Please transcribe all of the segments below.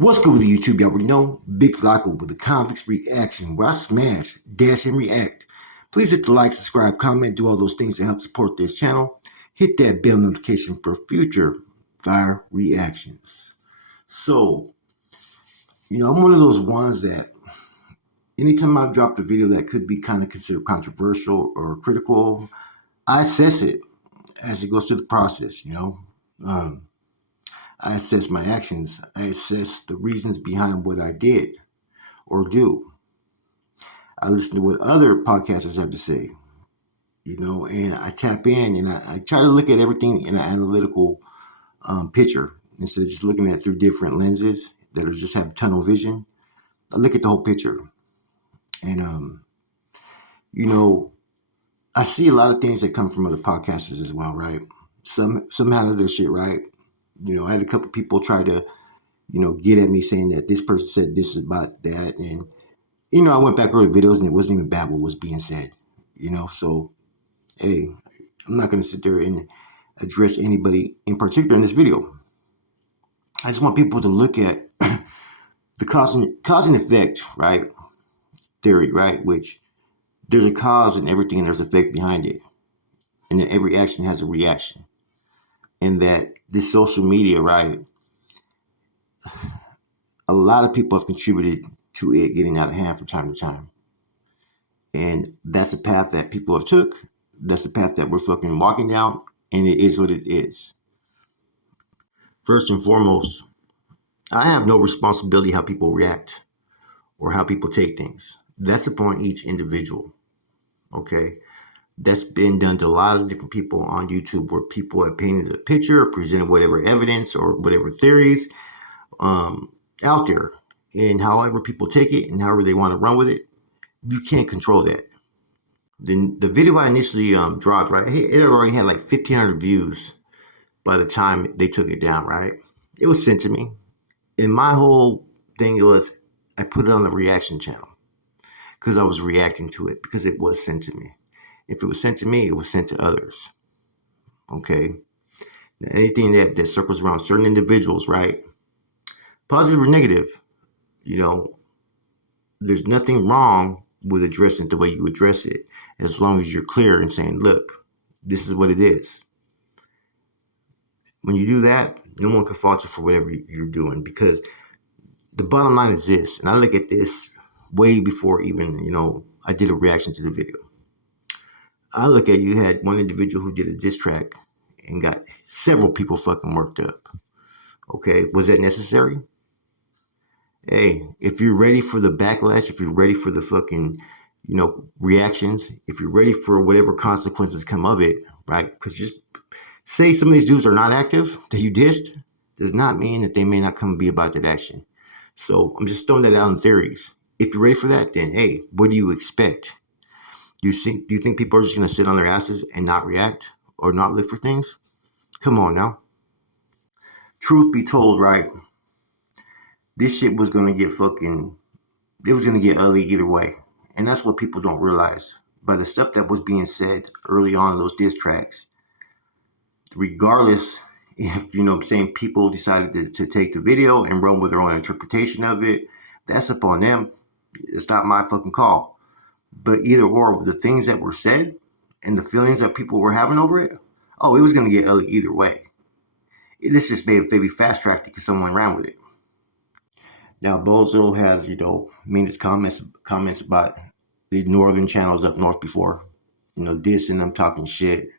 What's good with the YouTube? You already know. Big Flocko with the Convicts Reaction, where I smash, dash, and react. Please hit the like, subscribe, comment, do all those things to help support this channel. Hit that bell notification for future fire reactions. So, I'm one of those ones that anytime I drop a video that could be kind of considered controversial or critical, I assess it as it goes through the process, I assess my actions. I assess the reasons behind what I did or do. I listen to what other podcasters have to say, and I tap in and I try to look at everything in an analytical picture instead of just looking at it through different lenses that are just have tunnel vision. I look at the whole picture. And, I see a lot of things that come from other podcasters as well, right? Some handle their shit right. I had a couple people try to, get at me saying that this person said this about that. And, I went back early videos and it wasn't even bad what was being said, So, hey, I'm not going to sit there and address anybody in particular in this video. I just want people to look at the cause and effect, right? Theory, right? Which there's a cause in everything and there's effect behind it. And then every action has a reaction. And that this social media, right? A lot of people have contributed to it getting out of hand from time to time. And that's a path that people have took. That's the path that we're fucking walking down. And it is what it is. First and foremost, I have no responsibility how people react or how people take things. That's upon each individual. Okay? That's been done to a lot of different people on YouTube where people have painted a picture, presented whatever evidence or whatever theories out there. And however people take it and however they want to run with it, you can't control that. Then the video I initially dropped, right, it already had like 1,500 views by the time they took it down, right? It was sent to me. And my whole thing was I put it on the reaction channel because I was reacting to it because it was sent to me. If it was sent to me, it was sent to others. Okay? Now, anything that circles around certain individuals, right? Positive or negative, there's nothing wrong with addressing it the way you address it, as long as you're clear and saying, look, this is what it is. When you do that, no one can fault you for whatever you're doing, because the bottom line is this, and I look at this way before even, I did a reaction to the video. I look at you had one individual who did a diss track and got several people fucking worked up. Okay, was that necessary? Hey, if you're ready for the backlash, if you're ready for the fucking, reactions, if you're ready for whatever consequences come of it, right? Because just say some of these dudes are not active that you dissed, does not mean that they may not come and be about that action. So I'm just throwing that out in theories. If you're ready for that, then hey, what do you expect? Do you think people are just going to sit on their asses and not react or not look for things? Come on now. Truth be told, right? This shit was going to get it was going to get ugly either way. And that's what people don't realize. By the stuff that was being said early on in those diss tracks, regardless if, people decided to take the video and run with their own interpretation of it, that's upon them. It's not my fucking call. But either or, the things that were said and the feelings that people were having over it, it was going to get ugly either way. This just maybe fast-tracked it because someone ran with it. Now, Bozo has, made his comments about the northern channels up north before, dissing them, talking shit.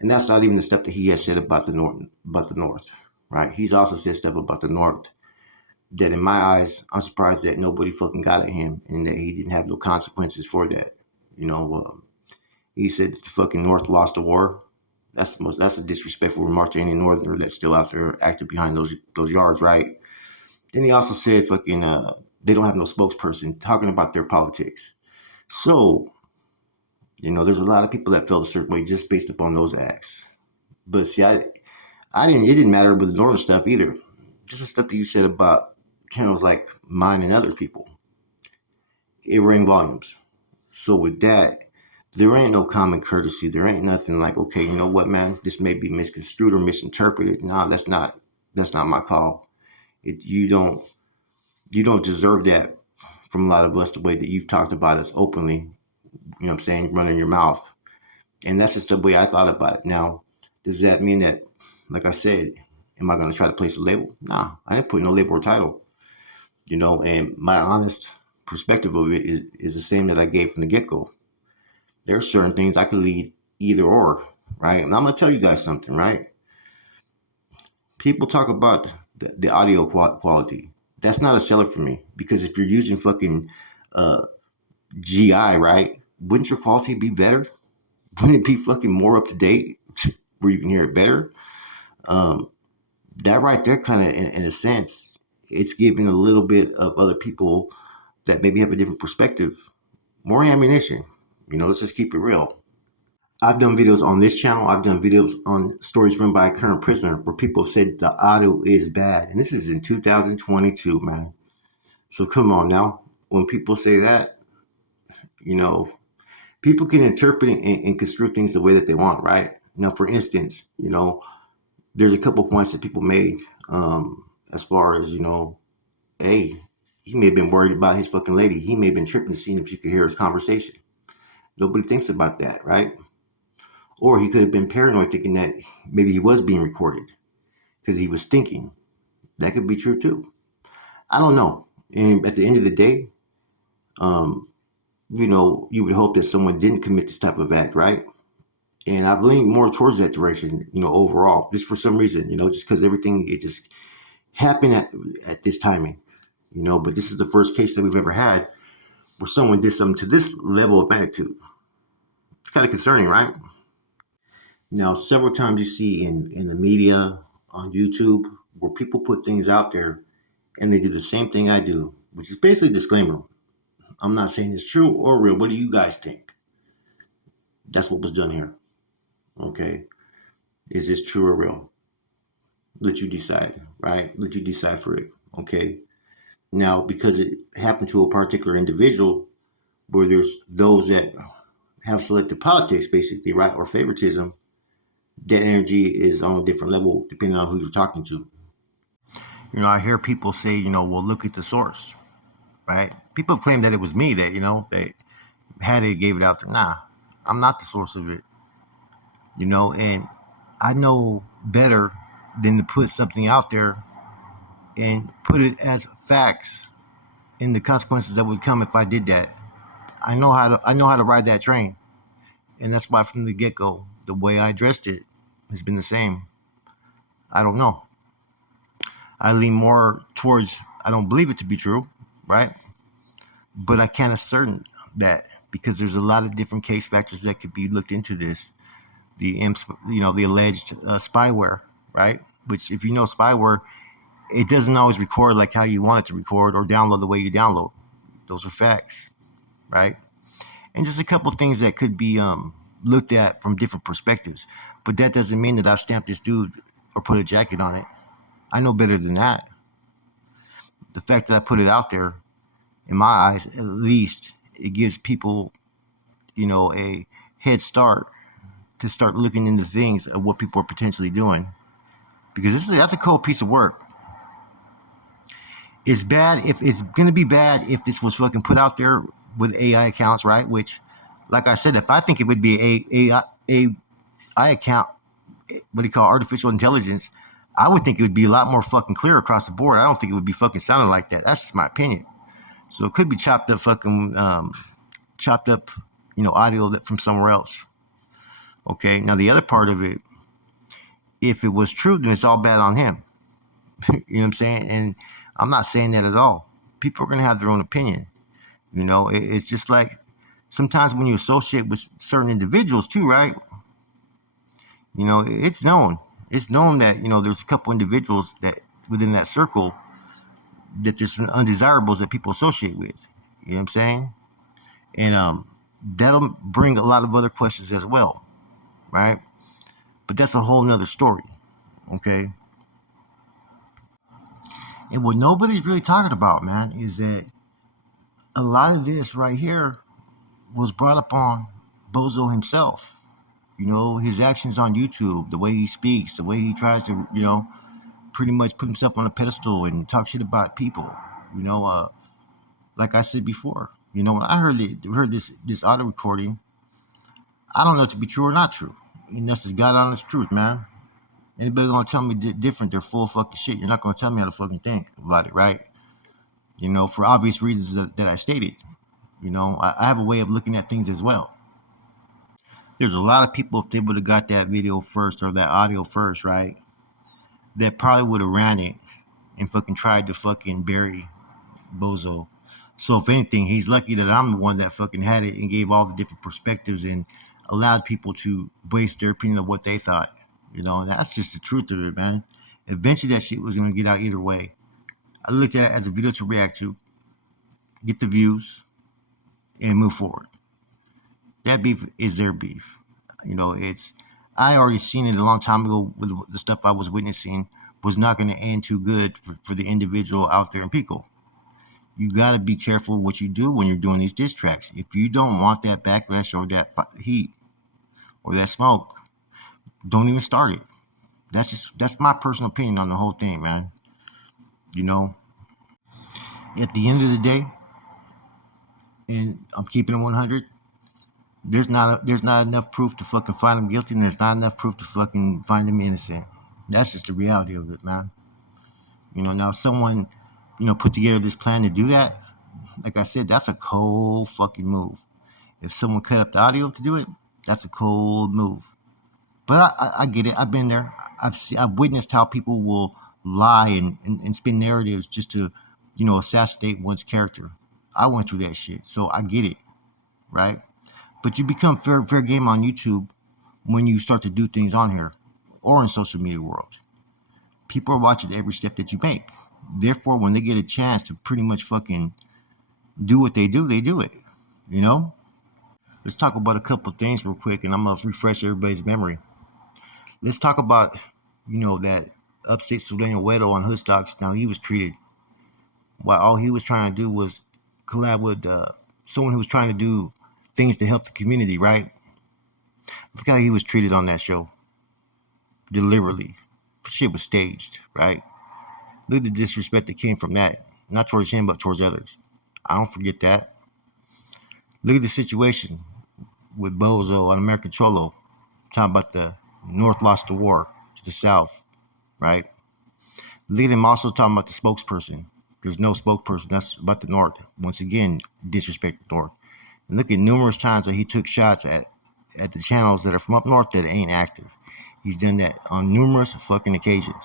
And that's not even the stuff that he has said about the north, right? He's also said stuff about the north that in my eyes, I'm surprised that nobody fucking got at him and that he didn't have no consequences for that. He said that the fucking North lost the war. That's a disrespectful remark to any Northerner that's still out there active behind those yards, right? Then he also said fucking they don't have no spokesperson talking about their politics. So, there's a lot of people that felt a certain way just based upon those acts. But see, it didn't matter with the Northern stuff either. Just the stuff that you said about channels like mine and other people. It rang volumes. So with that, there ain't no common courtesy. There ain't nothing like, okay, you know what, man, this may be misconstrued or misinterpreted. No, that's not my call. You don't You don't deserve that from a lot of us, the way that you've talked about us openly, you know what I'm saying, running your mouth. And that's just the way I thought about it. Now, does that mean that, like I said, am I going to try to place a label? Nah, I didn't put no label or title, and my honest perspective of it is the same that I gave from the get go. There are certain things I could lead either or, right? And I'm going to tell you guys something, right? People talk about the audio quality. That's not a seller for me, because if you're using fucking uh, GI, right? Wouldn't your quality be better? Wouldn't it be fucking more up to date where you can hear it better? Um, that right there, kind of, in a sense, it's giving a little bit of other people that maybe have a different perspective more ammunition. Let's just keep it real. I've done videos on this channel. I've done videos on stories run by a current prisoner where people said the audio is bad. And this is in 2022, man. So come on now. When people say that, you know, people can interpret and construe things the way that they want, right? Now, for instance, there's a couple points that people made, as far as, hey, he may have been worried about his fucking lady. He may have been tripping, seeing if you could hear his conversation. Nobody thinks about that, right? Or he could have been paranoid, thinking that maybe he was being recorded because he was thinking. That could be true too. I don't know. And at the end of the day, um, you would hope that someone didn't commit this type of act, right? And I've leaned more towards that direction, overall, just for some reason, just because everything, it just happened at this timing, But this is the first case that we've ever had where someone did something to this level of magnitude. It's kind of concerning, right? Now, several times you see in the media, on YouTube, where people put things out there and they do the same thing I do, which is basically a disclaimer. I'm not saying it's true or real. What do you guys think? That's what was done here. Okay. Is this true or real? Let you decide, right? Let you decide for it. Okay. Now, because it happened to a particular individual, where there's those that have selective politics, basically, right, or favoritism, that energy is on a different level depending on who you're talking to. I hear people say, well, look at the source, right? People have claimed that it was me that, they had it, gave it out there. Nah, I'm not the source of it, and I know better than to put something out there and put it as facts and the consequences that would come if I did that. I know how to ride that train. And that's why from the get go, the way I addressed it has been the same. I don't know. I lean more towards I don't believe it to be true, right? But I can't ascertain that because there's a lot of different case factors that could be looked into this. The alleged spyware, right? Which, if you know spyware, it doesn't always record like how you want it to record or download the way you download. Those are facts, right? And just a couple of things that could be looked at from different perspectives. But that doesn't mean that I've stamped this dude or put a jacket on it. I know better than that. The fact that I put it out there, in my eyes, at least, it gives people, a head start to start looking into things of what people are potentially doing. Because that's a cold piece of work. It's bad if it's gonna be bad if this was fucking put out there with AI accounts, right? Which, like I said, if I think it would be AI account, what do you call artificial intelligence, I would think it would be a lot more fucking clear across the board. I don't think it would be fucking sounding like that. That's just my opinion. So it could be chopped up, audio that from somewhere else. Okay. Now the other part of it, if it was true, then it's all bad on him. You know what I'm saying? And I'm not saying that at all. People are gonna have their own opinion. It's just like sometimes when you associate with certain individuals too, right? It's known. It's known that there's a couple individuals that within that circle that there's some undesirables that people associate with. You know what I'm saying? And that'll bring a lot of other questions as well, right? But that's a whole nother story. Okay. And what nobody's really talking about, man, is that a lot of this right here was brought up on Bozo himself. His actions on YouTube, the way he speaks, the way he tries to, pretty much put himself on a pedestal and talk shit about people. You know, like I said before, when I heard this audio recording, I don't know if it to be true or not true. And that's just God honest truth, man. Anybody gonna tell me different, they're full of fucking shit. You're not gonna tell me how to fucking think about it, right? For obvious reasons that I stated. I have a way of looking at things as well. There's a lot of people, if they would have got that video first or that audio first, right, that probably would have ran it and fucking tried to fucking bury Bozo. So if anything, he's lucky that I'm the one that fucking had it and gave all the different perspectives and allowed people to voice their opinion of what they thought. And that's just the truth of it, man. Eventually that shit was gonna get out either way. I looked at it as a video to react to, get the views, and move forward. That beef is their beef. It's I already seen it a long time ago with the stuff I was witnessing was not going to end too good for the individual out there in Pico. You got to be careful what you do when you're doing these diss tracks. If you don't want that backlash or that heat or that smoke, don't even start it. That's my personal opinion on the whole thing, man. You know, at the end of the day, and I'm keeping it 100. There's not enough proof to fucking find him guilty, and there's not enough proof to fucking find him innocent. That's just the reality of it, man. Now someone, put together this plan to do that. Like I said, that's a cold fucking move. If someone cut up the audio to do it, that's a cold move. But I get it. I've been there. I've witnessed how people will lie and spin narratives just to, assassinate one's character. I went through that shit, so I get it, right? But you become fair game on YouTube when you start to do things on here or in social media world. People are watching every step that you make. Therefore, when they get a chance to pretty much fucking do what they do it. You know? Let's talk about a couple of things real quick, and I'm gonna refresh everybody's memory. Let's talk about, that upstate Sureño Wedo on Hoodstocks. Now he was treated while all he was trying to do was collab with someone who was trying to do things to help the community, right? Look how he was treated on that show. Deliberately. Shit was staged, right? Look at the disrespect that came from that. Not towards him, but towards others. I don't forget that. Look at the situation with Bozo on American Cholo. Talking about the North lost the war to the South, right? Look at him also talking about the spokesperson. There's no spokesperson. That's about the North. Once again, disrespect the North. And look at numerous times that he took shots at the channels that are from up north that ain't active. He's done that on numerous fucking occasions.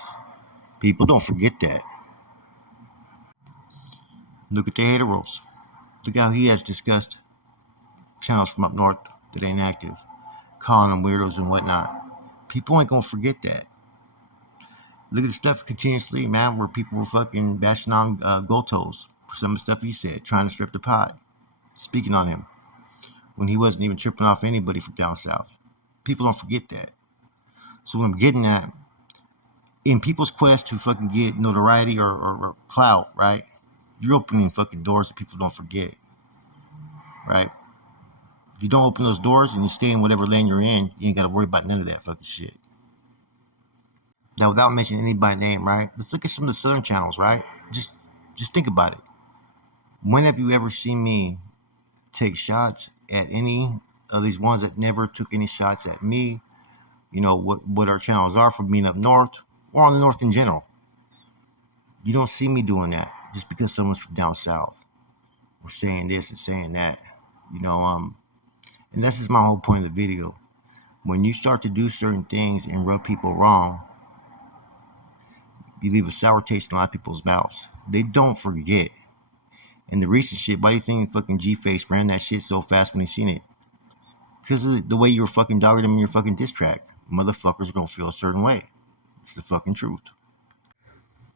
People don't forget that. Look at the hater rolls. Look how he has discussed channels from up north that ain't active, calling them weirdos and whatnot. People ain't gonna forget that. Look at the stuff continuously, man, where people were fucking bashing on Gotos for some of the stuff he said, trying to strip the pot, speaking on him when he wasn't even tripping off anybody from down south. People don't forget that. So what I'm getting at, in people's quest to fucking get notoriety or clout, right? You're opening fucking doors that people don't forget, right? If you don't open those doors and you stay in whatever lane you're in, you ain't got to worry about none of that fucking shit. Now, without mentioning anybody's name, right? Let's look at some of the southern channels, right? Just think about it. When have you ever seen me take shots at any of these ones that never took any shots at me? What our channels are for being up north or on the north in general. You don't see me doing that just because someone's from down south or saying this and saying that. And this is my whole point of the video. When you start to do certain things and rub people wrong, you leave a sour taste in a lot of people's mouths. They don't forget. And the recent shit, why do you think fucking G-Face ran that shit so fast when he seen it? Because of the way you were fucking dogging them in your fucking diss track. Motherfuckers are gonna feel a certain way. It's the fucking truth.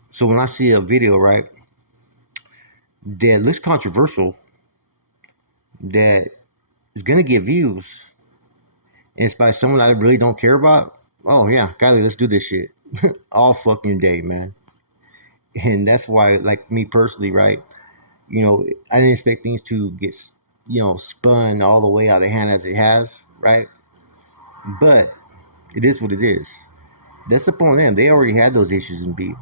So when I see a video, right, that looks controversial, that is gonna get views, and it's by someone I really don't care about, oh yeah, Kylie, let's do this shit. All fucking day, man. And that's why, like me personally, right, I didn't expect things to get, spun all the way out of hand as it has, right? But it is what it is. That's upon them. They already had those issues and beef.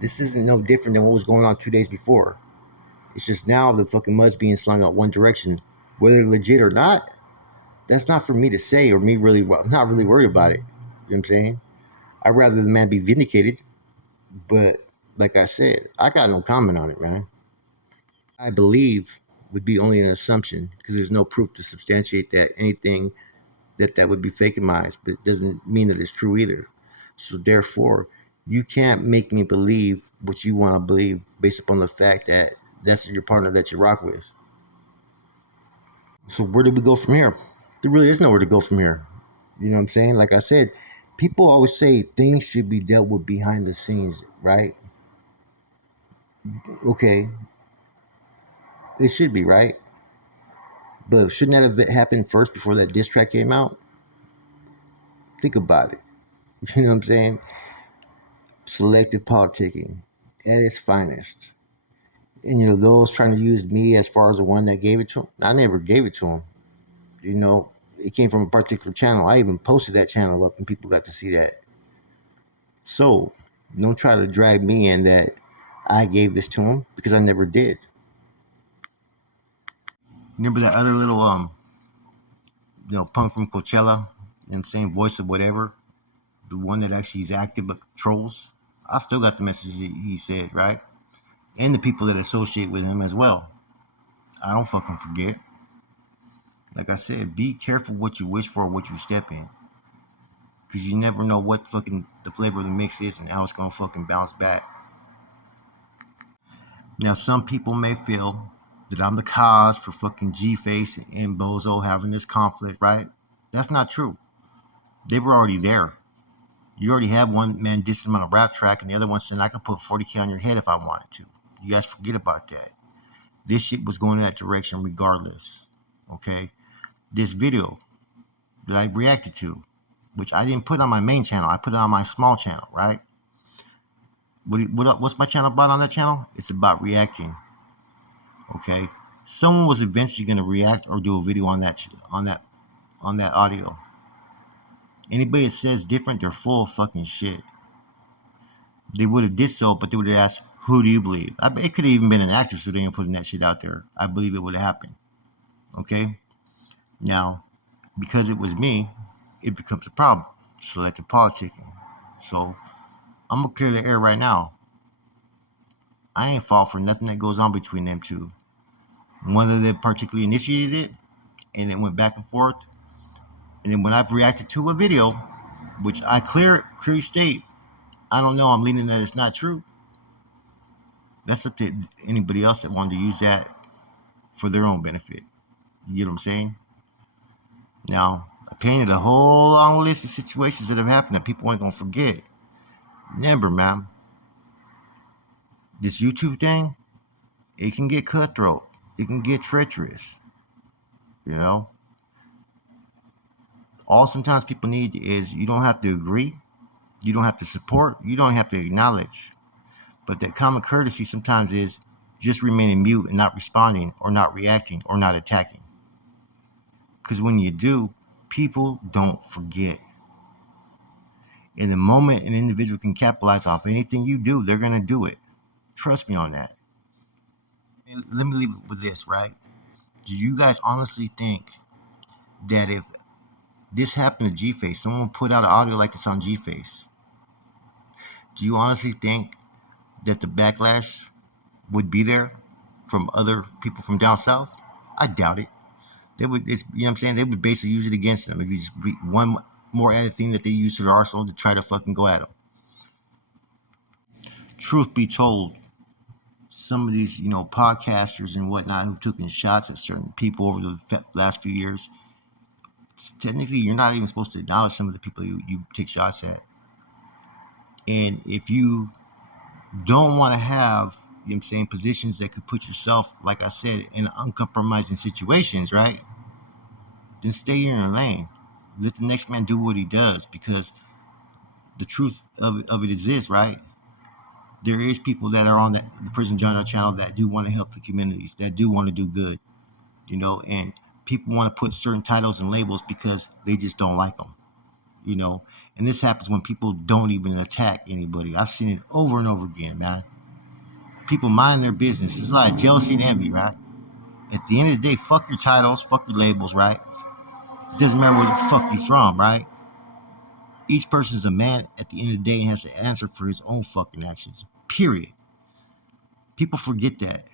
This isn't no different than what was going on 2 days before. It's just now the fucking mud's being slung out one direction. Whether legit or not, that's not for me to say or me really. I'm not really worried about it. You know what I'm saying? I'd rather the man be vindicated. But like I said, I got no comment on it, man. I believe would be only an assumption because there's no proof to substantiate that anything that would be fakimized, but it doesn't mean that it's true either. So therefore, you can't make me believe what you want to believe based upon the fact that that's your partner that you rock with. So where do we go from here? There really is nowhere to go from here. You know what I'm saying? Like I said, people always say things should be dealt with behind the scenes, right? Okay, it should be, right? But shouldn't that have happened first before that diss track came out? Think about it. You know what I'm saying? Selective politicking at its finest. And those trying to use me as far as the one that gave it to him, I never gave it to him. It came from a particular channel. I even posted that channel up and people got to see that. So don't try to drag me in that I gave this to him because I never did. Remember that other little punk from Coachella, you know what I'm saying, voice of whatever, the one that actually is active but trolls. I still got the message he said, right? And the people that associate with him as well. I don't fucking forget. Like I said, be careful what you wish for, what you step in. Because you never know what fucking the flavor of the mix is and how it's going to fucking bounce back. Now, some people may feel that I'm the cause for fucking G-Face and Bozo having this conflict, right? That's not true. They were already there. You already had one man dissing him on a rap track and the other one saying I could put 40K on your head if I wanted to. You guys forget about that. This shit was going in that direction regardless. Okay? This video that I reacted to, which I didn't put on my main channel. I put it on my small channel, right? What's my channel about on that channel? It's about reacting. Okay? Someone was eventually going to react or do a video on that audio. Anybody that says different, they're full of fucking shit. They would have did so, but they would have asked, who do you believe? It could have even been an actor, so they ain't putting that shit out there. I believe it would have happened. Okay? Now, because it was me, it becomes a problem. Selective politicking. So, I'm going to clear the air right now. I ain't fall for nothing that goes on between them two. Whether they particularly initiated it, and it went back and forth, and then when I've reacted to a video, which I clearly state, I don't know, I'm leaning that it's not true. That's up to anybody else that wanted to use that for their own benefit. You get what I'm saying? Now, I painted a whole long list of situations that have happened that people ain't gonna forget. Remember, man, this YouTube thing, it can get cutthroat. It can get treacherous. All sometimes people need is you don't have to agree, you don't have to support, you don't have to acknowledge. But that common courtesy sometimes is just remaining mute and not responding or not reacting or not attacking. Because when you do, people don't forget. In the moment an individual can capitalize off anything you do, they're going to do it. Trust me on that. Let me leave it with this, right? Do you guys honestly think that if this happened to G-Face, someone put out an audio like this on G-Face, do you honestly think that the backlash would be there from other people from down south? I doubt it. They would, you know what I'm saying? They would basically use it against them. It would just be one more added thing that they use to their arsenal to try to fucking go at them. Truth be told, some of these, podcasters and whatnot who've taken shots at certain people over the last few years, technically you're not even supposed to acknowledge some of the people you take shots at. And if you don't want to have, positions that could put yourself, like I said, in uncompromising situations, right? Then stay in your lane. Let the next man do what he does, because the truth of it is this, right? There is people that are on the Prison Journal channel that do want to help the communities, that do want to do good, and people want to put certain titles and labels because they just don't like them, and this happens when people don't even attack anybody. I've seen it over and over again, man. people mind their business. It's like jealousy and envy, right? At the end of the day, fuck your titles, fuck your labels, right? It doesn't matter where the fuck you from, right? Each person is a man at the end of the day and has to answer for his own fucking actions. Period. People forget that.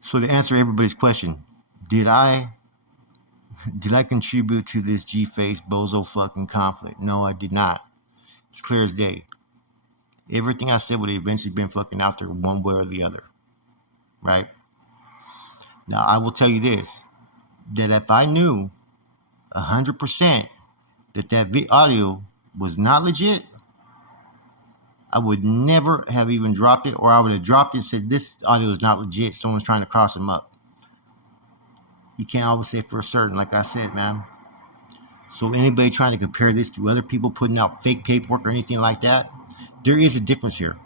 So to answer everybody's question, did I contribute to this G-Face Bozo fucking conflict? No, I did not. It's clear as day. Everything I said would have eventually been fucking out there one way or the other. Right? Now, I will tell you this, that if I knew 100% that audio was not legit, I would never have even dropped it, or I would have dropped it and said, this audio is not legit. Someone's trying to cross him up. You can't always say for certain, like I said, man. So anybody trying to compare this to other people putting out fake paperwork or anything like that, there is a difference here.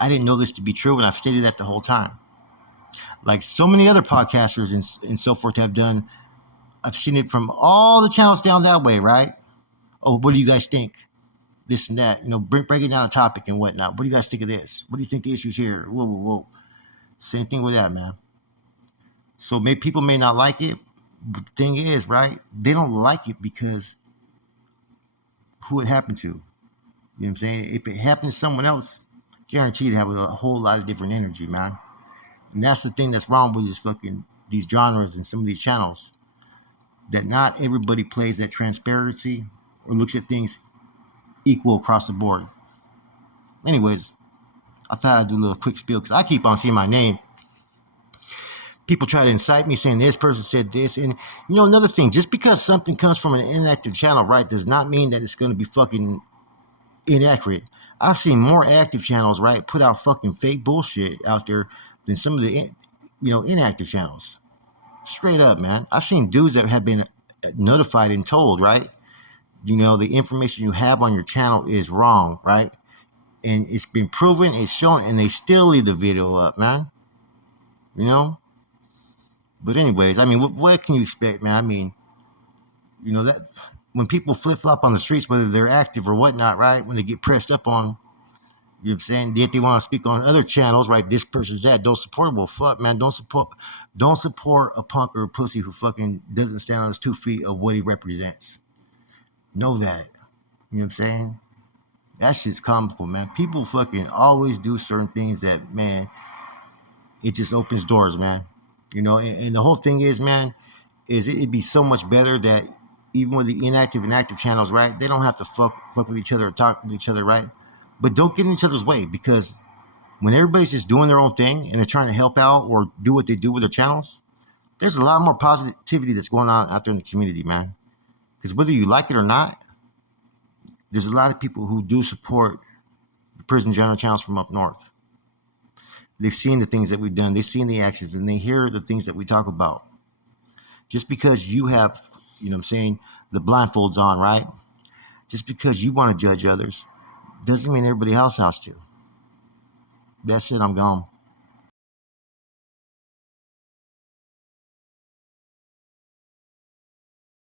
I didn't know this to be true, and I've stated that the whole time. Like so many other podcasters and so forth have done, I've seen it from all the channels down that way, right? Oh, what do you guys think? This and that, breaking down a topic and whatnot. What do you guys think of this? What do you think the issues here? Whoa, whoa, whoa. Same thing with that, man. So people may not like it, but the thing is, right? They don't like it because who it happened to. You know what I'm saying? If it happened to someone else, guaranteed to have a whole lot of different energy, man. And that's the thing that's wrong with these genres and some of these channels. That not everybody plays that transparency or looks at things equal across the board. Anyways, I thought I'd do a little quick spiel because I keep on seeing my name. People try to incite me saying this person said this. And, another thing, just because something comes from an inactive channel, right, does not mean that it's going to be fucking inaccurate. I've seen more active channels, right, put out fucking fake bullshit out there than some of the, inactive channels. Straight up, man. I've seen dudes that have been notified and told, right, the information you have on your channel is wrong, right? And it's been proven, it's shown, and they still leave the video up, man. But anyways, I mean, what can you expect, man? I mean, that when people flip-flop on the streets, whether they're active or whatnot, right? When they get pressed up on, you know what I'm saying? Yet they want to speak on other channels, right? This person's that. Don't support him. Well, fuck, man. Don't support a punk or a pussy who fucking doesn't stand on his 2 feet of what he represents. Know that. You know what I'm saying? That shit's comical, man. People fucking always do certain things that, man, it just opens doors, man. And the whole thing is, man, is it'd be so much better that even with the inactive and active channels, right, they don't have to fuck with each other or talk with each other, right? But don't get in each other's way, because when everybody's just doing their own thing and they're trying to help out or do what they do with their channels, there's a lot more positivity that's going on out there in the community, man. Because whether you like it or not, there's a lot of people who do support the prison genre channels from up north. They've seen the things that we've done. They've seen the actions, and they hear the things that we talk about. Just because you have, the blindfolds on, right? Just because you want to judge others doesn't mean everybody else has to. That's it. I'm gone.